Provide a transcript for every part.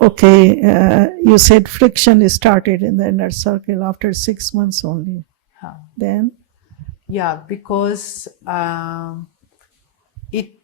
Okay, you said friction started in the inner circle after 6 months only. Huh. Then, Yeah, because it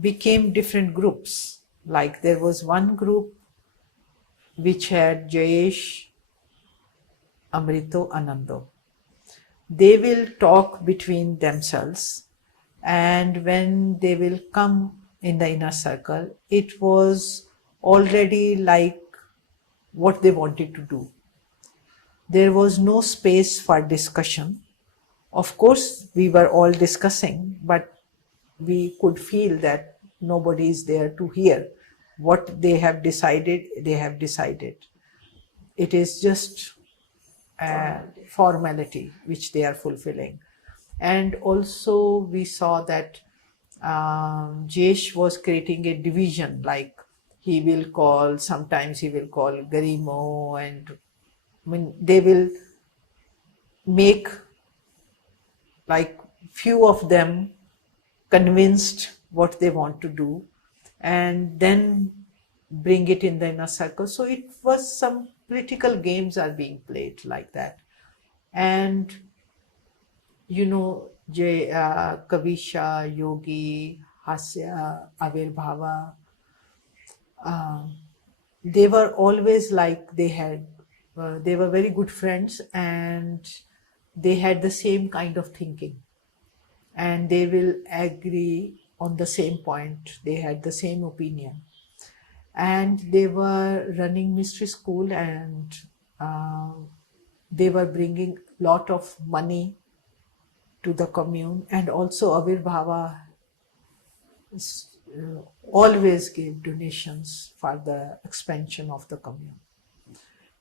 became different groups. Like there was one group which had Jayesh, Amrito, Anando. They will talk between themselves, and when they will come in the inner circle, it was already like what they wanted to do. There was no space for discussion. Of course, we were all discussing, but we could feel that nobody is there to hear what they have decided. They have decided. It is just a formality which they are fulfilling. And also we saw that Jesh was creating a division, like sometimes he will call Garimo, and I mean, they will make like few of them convinced what they want to do and then bring it in the inner circle. So it was some political games are being played like that. And Kavisha, Yogi, Hasya, Avirbhava, they were always like they were very good friends, and they had the same kind of thinking, and they will agree on the same point. They had the same opinion, and they were running mystery school, and uh, they were bringing lot of money to the commune, and also Avirbhava always gave donations for the expansion of the commune.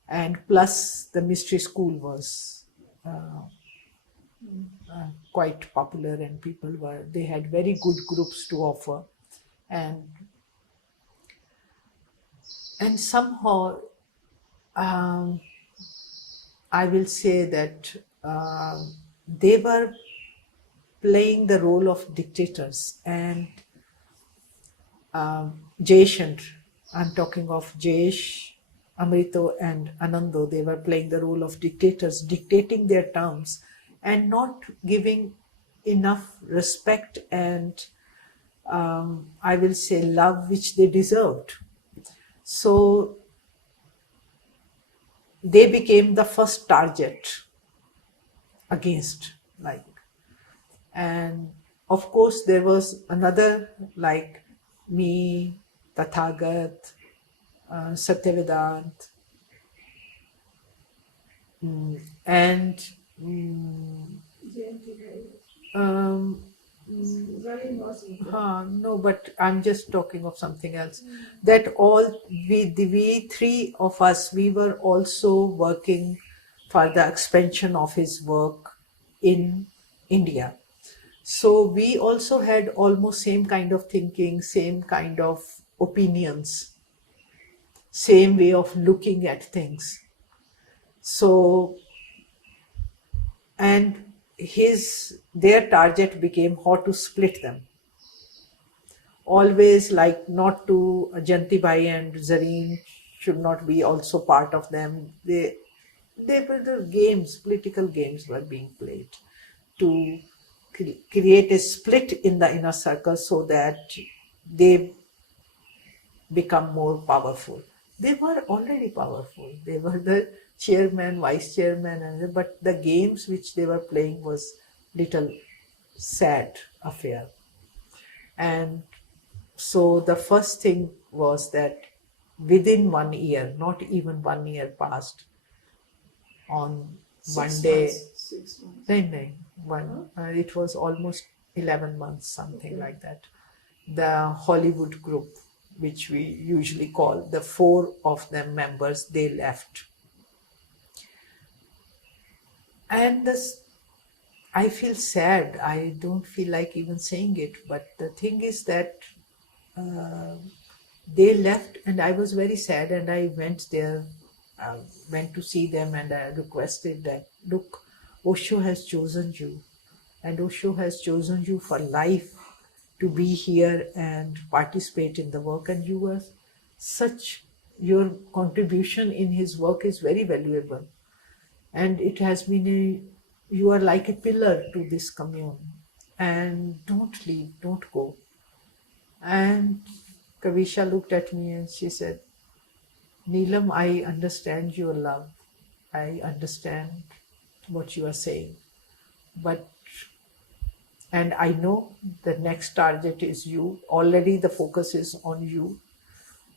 And plus the mystery school was quite popular, and they had very good groups to offer. And somehow I will say that they were playing the role of dictators, and Jayesh, I'm talking of Jayesh, Amrito and Anando, they were playing the role of dictators, dictating their terms and not giving enough respect and I will say love which they deserved. So they became the first target against, like, and of course there was another like me, Tathagat, Satyavedant, and no, but I'm just talking of something else. That all we three of us, we were also working for the expansion of his work in India. So we also had almost same kind of thinking, same kind of opinions, same way of looking at things. So, and their target became how to split them. Always like not to Janti Bhai and Zareen should not be also part of them. They were the games, political games were being played to create a split in the inner circle so that they become more powerful. They were already powerful. They were the chairman, vice chairman, but the games which they were playing was little sad affair. And so the first thing was that within 1 year, not even 1 year passed, on one day, 6 months. it was almost 11 months, something like that. The Hollywood group, which we usually call, the four of them members, they left. And I feel sad. I don't feel like even saying it, but the thing is that they left, and I was very sad, and I went there, went to see them, and I requested that, look, Osho has chosen you, and Osho has chosen you for life to be here and participate in the work, and you were such, your contribution in his work is very valuable. And it has been you are like a pillar to this commune. And don't leave, don't go. And Kavisha looked at me and she said, Neelam, I understand your love. I understand what you are saying. But, and I know the next target is you. Already the focus is on you.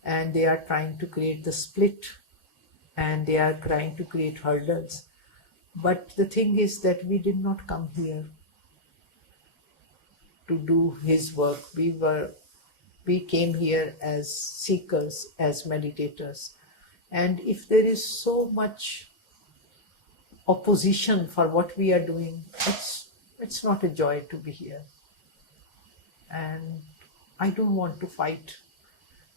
And they are trying to create the split. And they are trying to create hurdles. But the thing is that we did not come here to do his work. We came here as seekers, as meditators. And if there is so much opposition for what we are doing, it's not a joy to be here. And I don't want to fight.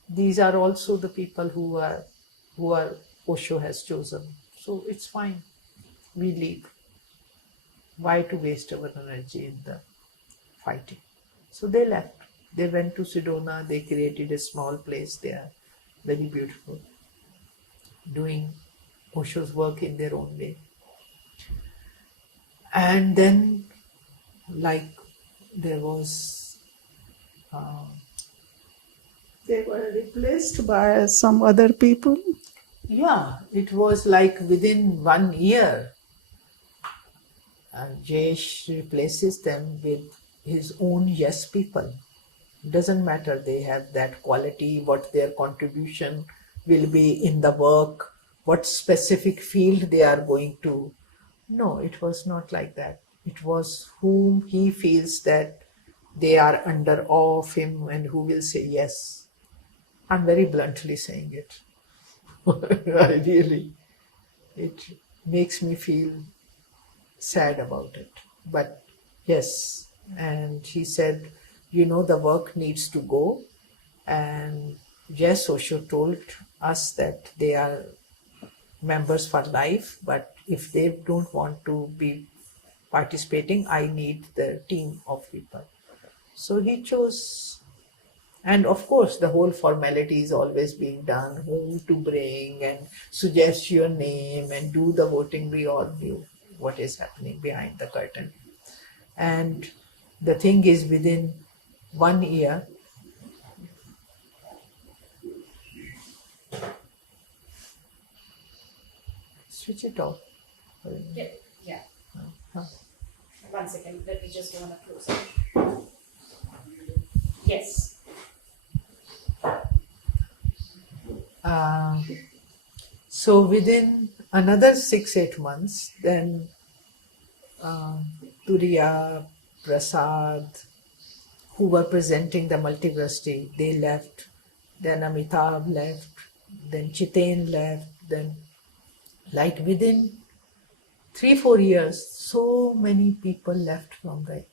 These are also the people who are Osho has chosen. So it's fine. We leave. Why to waste our energy in the fighting? So they left. They went to Sedona. They created a small place there, very beautiful, doing Osho's work in their own way. And then, like, there was They were replaced by some other people. yeah, it was like within 1 year, Jayesh replaces them with his own yes people. Doesn't matter, they have that quality, what their contribution will be in the work, what specific field they are going to. No, it was not like that. It was whom he feels that they are under awe of him and who will say yes. I'm very bluntly saying it. I really, it makes me feel sad about it. But yes, and he said, you know, the work needs to go. And yes, Osho told us that they are members for life, but if they don't want to be participating, I need the team of people. So he chose. And of course, the whole formality is always being done, whom to bring and suggest your name and do the voting. We all knew what is happening behind the curtain. And the thing is, within 1 year, switch it off. Yeah. Huh. 1 second. Let me just go on a close up. Yes. So within another 6-8 months, then Turiya, Prasad, who were presenting the multiversity, they left. Then Amitabh left. Then Chiten left. Then, like within 3-4 years, so many people left from the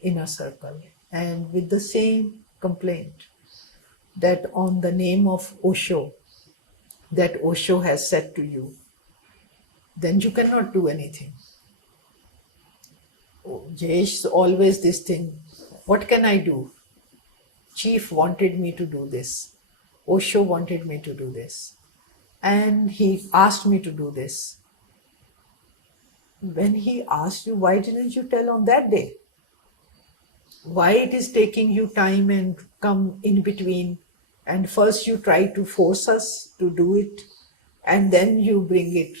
inner circle, and with the same complaint that on the name of Osho, that Osho has said to you, then you cannot do anything. Oh, Jayesh, always this thing, what can I do? Chief wanted me to do this. Osho wanted me to do this. And he asked me to do this. When he asked you, why didn't you tell on that day? Why it is taking you time and come in between, and first you try to force us to do it, and then you bring it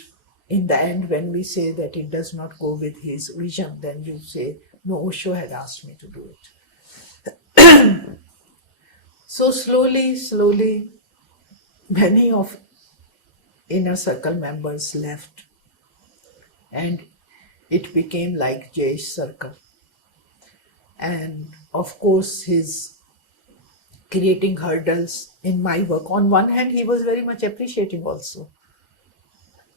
in the end when we say that it does not go with his vision, then you say, no, Osho had asked me to do it. So slowly, many of inner circle members left, and it became like Jayesh circle. And of course, his creating hurdles in my work. On one hand, he was very much appreciating also.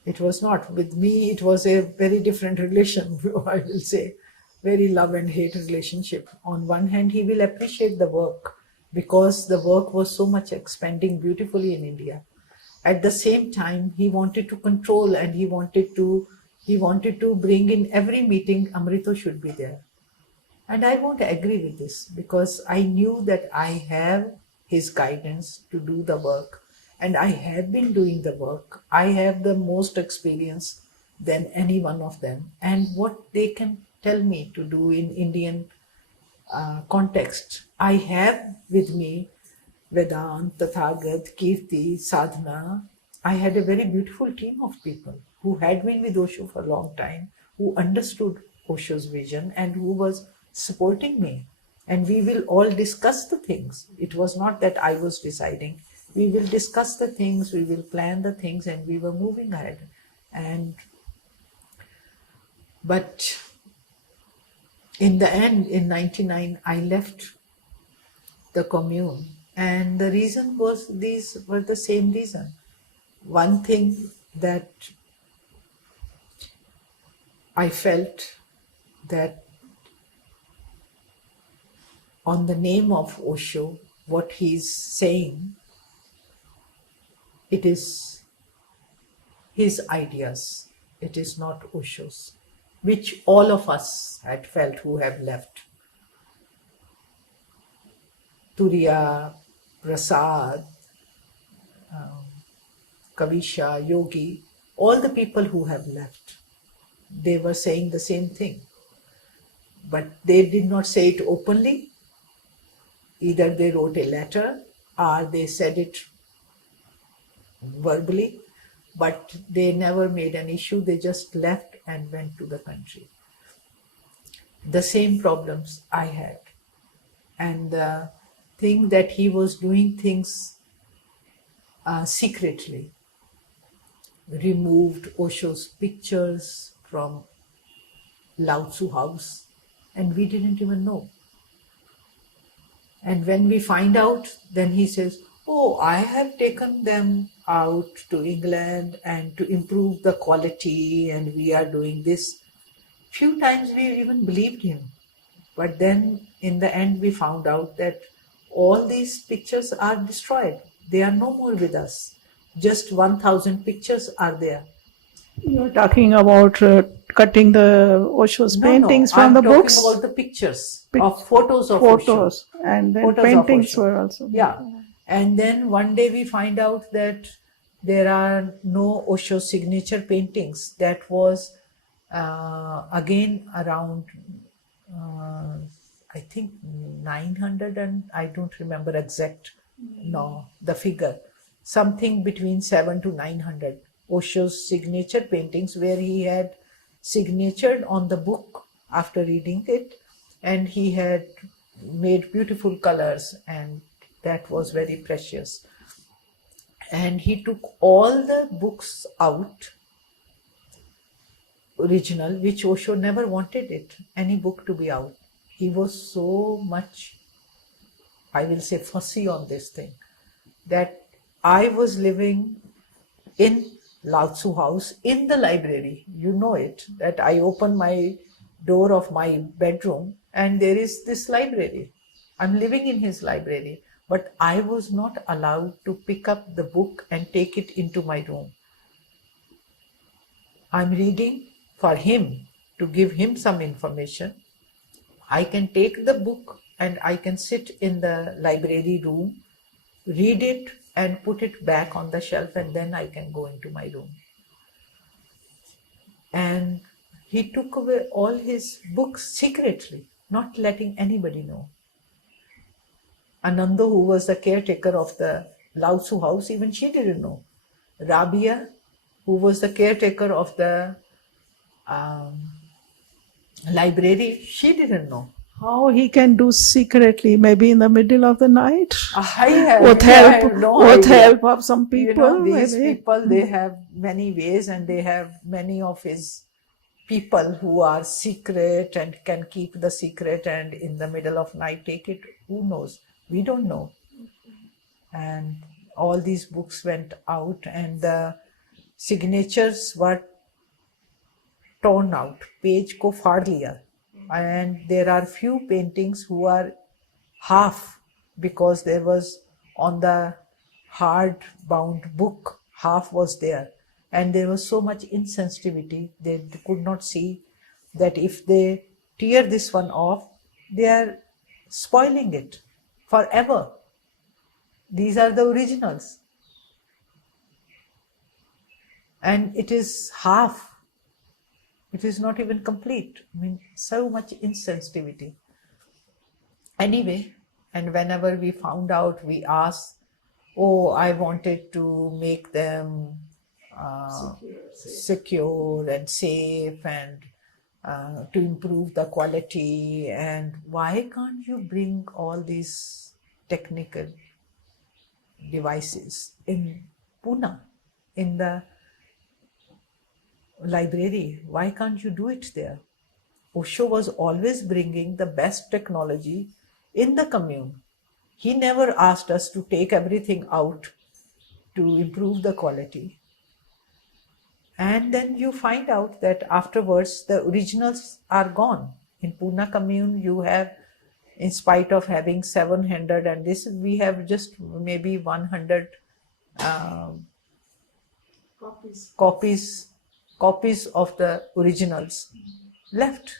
It was not with me, it was a very different relation, I will say, very love and hate relationship. On one hand, he will appreciate the work because the work was so much expanding beautifully in India. At the same time, he wanted to control, and he wanted to bring in every meeting, Amrito should be there. And I won't agree with this because I knew that I have his guidance to do the work. And I have been doing the work. I have the most experience than any one of them. And what they can tell me to do in Indian context, I have with me Vedant, Tathagat, Kirti, Sadhana. I had a very beautiful team of people who had been with Osho for a long time, who understood Osho's vision and who was supporting me. And we will all discuss the things. It was not that I was deciding. We will discuss the things, we will plan the things, and we were moving ahead. But in the end, in 99, I left the commune. And the reason was, these were the same reason. One thing that I felt that on the name of Osho, what he's saying, it is his ideas, it is not Osho's, which all of us had felt who have left. Turiya, Prasad, Kavisha, Yogi, all the people who have left, they were saying the same thing. But they did not say it openly. Either they wrote a letter or they said it verbally, but they never made an issue. They just left and went to the country. The same problems I had. And the thing that he was doing things secretly, removed Osho's pictures from Lao Tzu house, and we didn't even know. And when we find out, then he says, oh, I have taken them out to England and to improve the quality, and we are doing this. Few times we even believed him. But then in the end we found out that all these pictures are destroyed. They are no more with us. Just 1,000 pictures are there. You're talking about cutting the Osho's paintings from the books? I'm talking about the pictures of photos of Osho. And then Photos paintings were also. Yeah. And then one day we find out that there are no Osho signature paintings. That was again around, I think 900, and I don't remember exact the figure. Something between 700 to 900 Osho's signature paintings, where he had signatured on the book after reading it, and he had made beautiful colors, and that was very precious. And he took all the books out, original, which Osho never wanted it, any book to be out. He was so much, I will say, fussy on this thing, that I was living in Lao Tzu house in the library. You know it, that I open my door of my bedroom and there is this library. I'm living in his library, but I was not allowed to pick up the book and take it into my room. I'm reading for him, to give him some information. I can take the book and I can sit in the library room, read it and put it back on the shelf, and then I can go into my room. And he took away all his books secretly, not letting anybody know. Ananda, who was the caretaker of the Lao Tzu house, even she didn't know. Rabia, who was the caretaker of the library, she didn't know. How he can do secretly, maybe in the middle of the night? With help of some people. These people, they have many ways, and they have many of his people who are secret and can keep the secret, and in the middle of night take it. Who knows? We don't know. And all these books went out, and the signatures were torn out. Page ko faad liya. And there are few paintings who are half, because there was on the hard bound book, half was there, and there was so much insensitivity, they could not see that if they tear this one off, they are spoiling it forever. These are the originals. And it is half. It is not even complete. I mean, so much insensitivity. Anyway, and whenever we found out, we asked, oh, I wanted to make them secure and safe and to improve the quality. And why can't you bring all these technical devices in Pune, in the library? Why can't you do it there? Osho was always bringing the best technology in the commune. He never asked us to take everything out to improve the quality. And then you find out that afterwards the originals are gone. In Pune commune, you have, in spite of having 700, and this we have just maybe 100 copies of the originals left.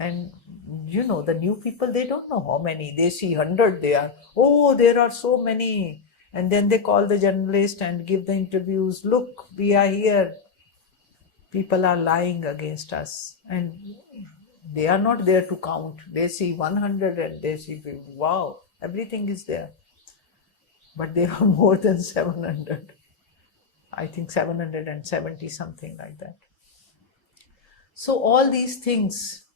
And you know, the new people, they don't know how many. They see 100 there. Oh, there are so many. And then they call the journalist and give the interviews. Look, we are here. People are lying against us. And they are not there to count. They see 100 and they see, wow, everything is there. But there are more than 700. I think 770, something like that. So all these things,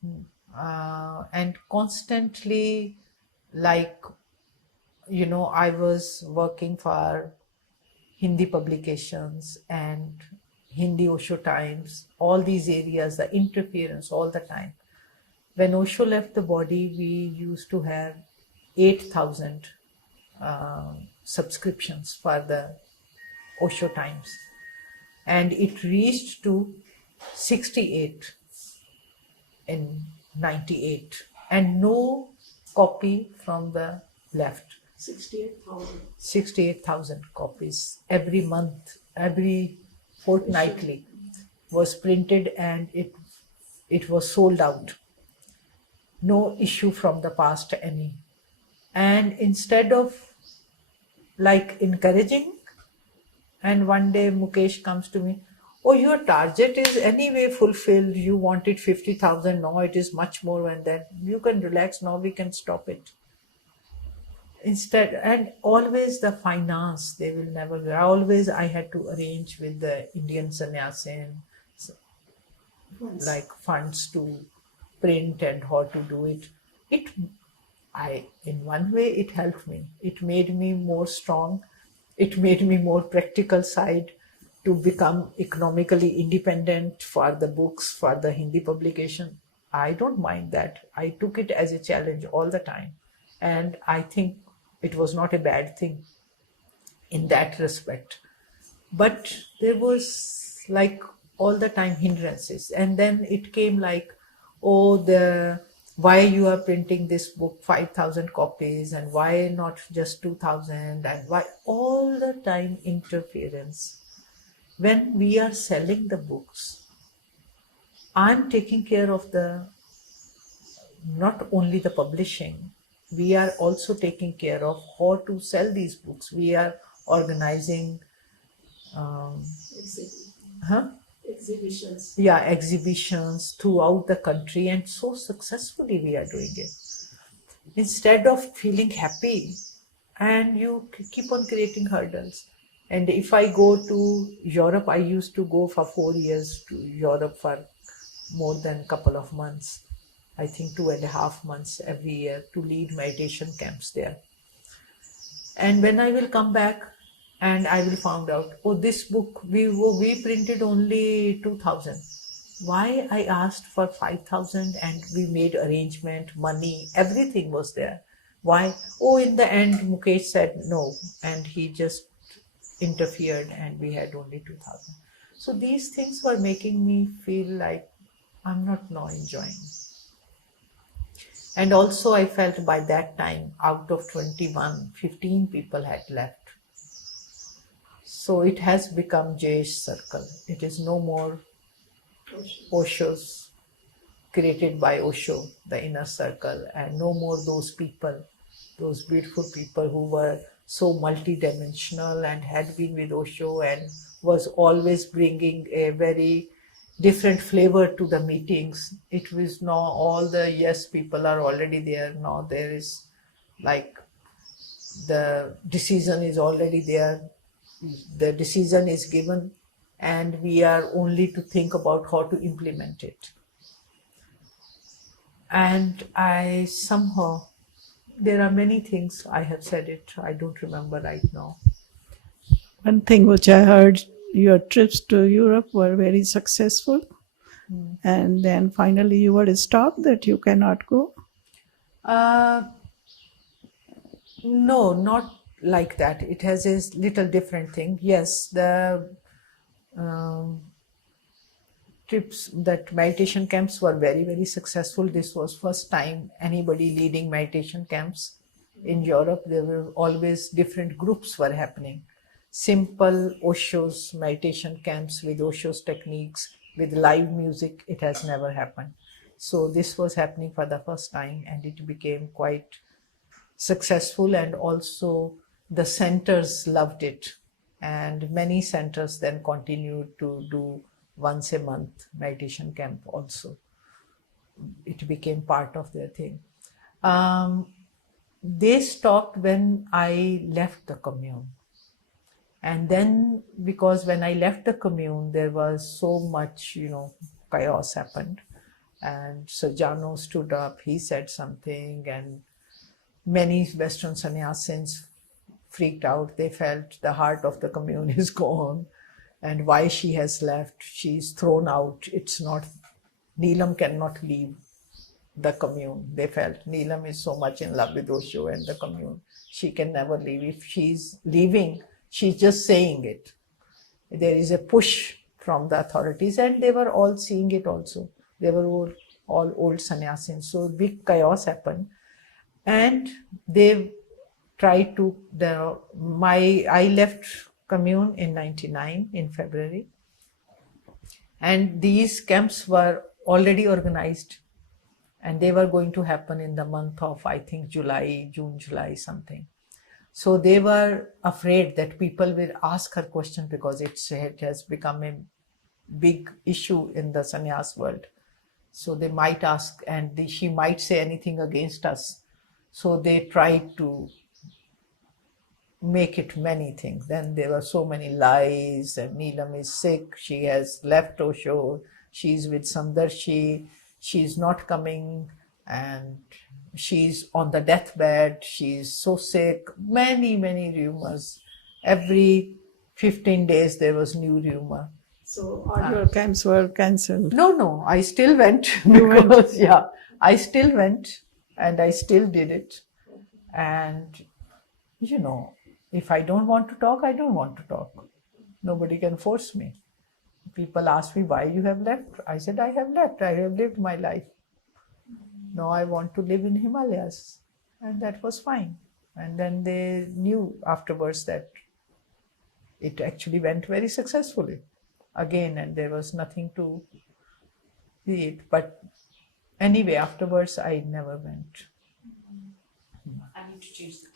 and constantly, like, you know, I was working for Hindi publications and Hindi Osho Times, all these areas, the interference all the time. When Osho left the body, we used to have 8,000 subscriptions for the Osho Times, and it reached to 68 in 98, and no copy from the left. 68,000 copies every month, every fortnightly was printed, and it was sold out. No issue from the past any. And instead of like encouraging, and one day Mukesh comes to me, oh, your target is anyway fulfilled. You wanted 50,000. Now it is much more than that. You can relax. Now we can stop it. Instead, and always the finance, they will never, always I had to arrange with the Indian sannyasin, like funds to print and how to do it. In one way, it helped me. It made me more strong. It made me more practical side to become economically independent for the books, for the Hindi publication. I don't mind that. I took it as a challenge all the time. And I think it was not a bad thing in that respect. But there was like all the time hindrances. And then it came like, oh, why you are printing this book 5,000 copies, and why not just 2,000, and why all the time interference. When we are selling the books, I'm taking care of not only the publishing, we are also taking care of how to sell these books. We are organizing exhibitions. Yeah, exhibitions throughout the country, and so successfully we are doing it. Instead of feeling happy, and you keep on creating hurdles. And if I go to Europe, I used to go for 4 years to Europe for more than a couple of months. I think 2.5 months every year to lead meditation camps there. And when I will come back, and I will find out, oh, this book, we printed only 2,000. Why I asked for 5,000, and we made arrangement, money, everything was there. Why? Oh, in the end, Mukesh said no, and he just interfered, and we had only 2,000. So these things were making me feel like I'm not now enjoying. And also I felt by that time, out of 21, 15 people had left. So it has become Jay's circle. It is no more Osho's, created by Osho, the inner circle, and no more those people, those beautiful people who were so multidimensional and had been with Osho and was always bringing a very different flavor to the meetings. It was now all the yes people are already there. Now there is like the decision is already there. The decision is given and we are only to think about how to implement it. And I somehow, there are many things I have said it, I don't remember right now. One thing which I heard, your trips to Europe were very successful. And then finally you were stopped that you cannot go. No, not like that. It has a little different thing. Yes, the trips, that meditation camps were very, very successful. This was first time anybody leading meditation camps in Europe. There were always different groups were happening. Simple Osho's meditation camps with Osho's techniques, with live music, it has never happened. So this was happening for the first time and it became quite successful, and also the centers loved it, and many centers then continued to do once a month meditation camp also. It became part of their thing. They stopped when I left the commune. And then, because when I left the commune, there was so much, chaos happened. And Sajjano stood up, he said something, and many Western sannyasins freaked out. They felt the heart of the commune is gone. And why she has left, she's thrown out. It's not, Neelam cannot leave the commune. They felt Neelam is so much in love with Osho and the commune. She can never leave. If she's leaving, she's just saying it. There is a push from the authorities, and they were all seeing it also. They were all old sannyasins. So big chaos happened. And they tried to, I left commune in 99 in February. And these camps were already organized and they were going to happen in the month of, I think, June, July, something. So they were afraid that people will ask her question because it has become a big issue in the sannyas world. So they might ask and she might say anything against us. So they tried to make it many things. Then there were so many lies, and Neelam is sick, she has left Osho, she's with Samdarshi, she's not coming, and she's on the deathbed, she's so sick. Many, many rumors. Every 15 days there was new rumor. So all your camps were cancelled? No, I still went. Because, yeah, I still went and I still did it. And, if I don't want to talk, I don't want to talk. Nobody can force me. People ask me why you have left. I said, I have left. I have lived my life. Now I want to live in Himalayas. And that was fine. And then they knew afterwards that it actually went very successfully again, and there was nothing to see it. But anyway, afterwards I never went. I need to choose.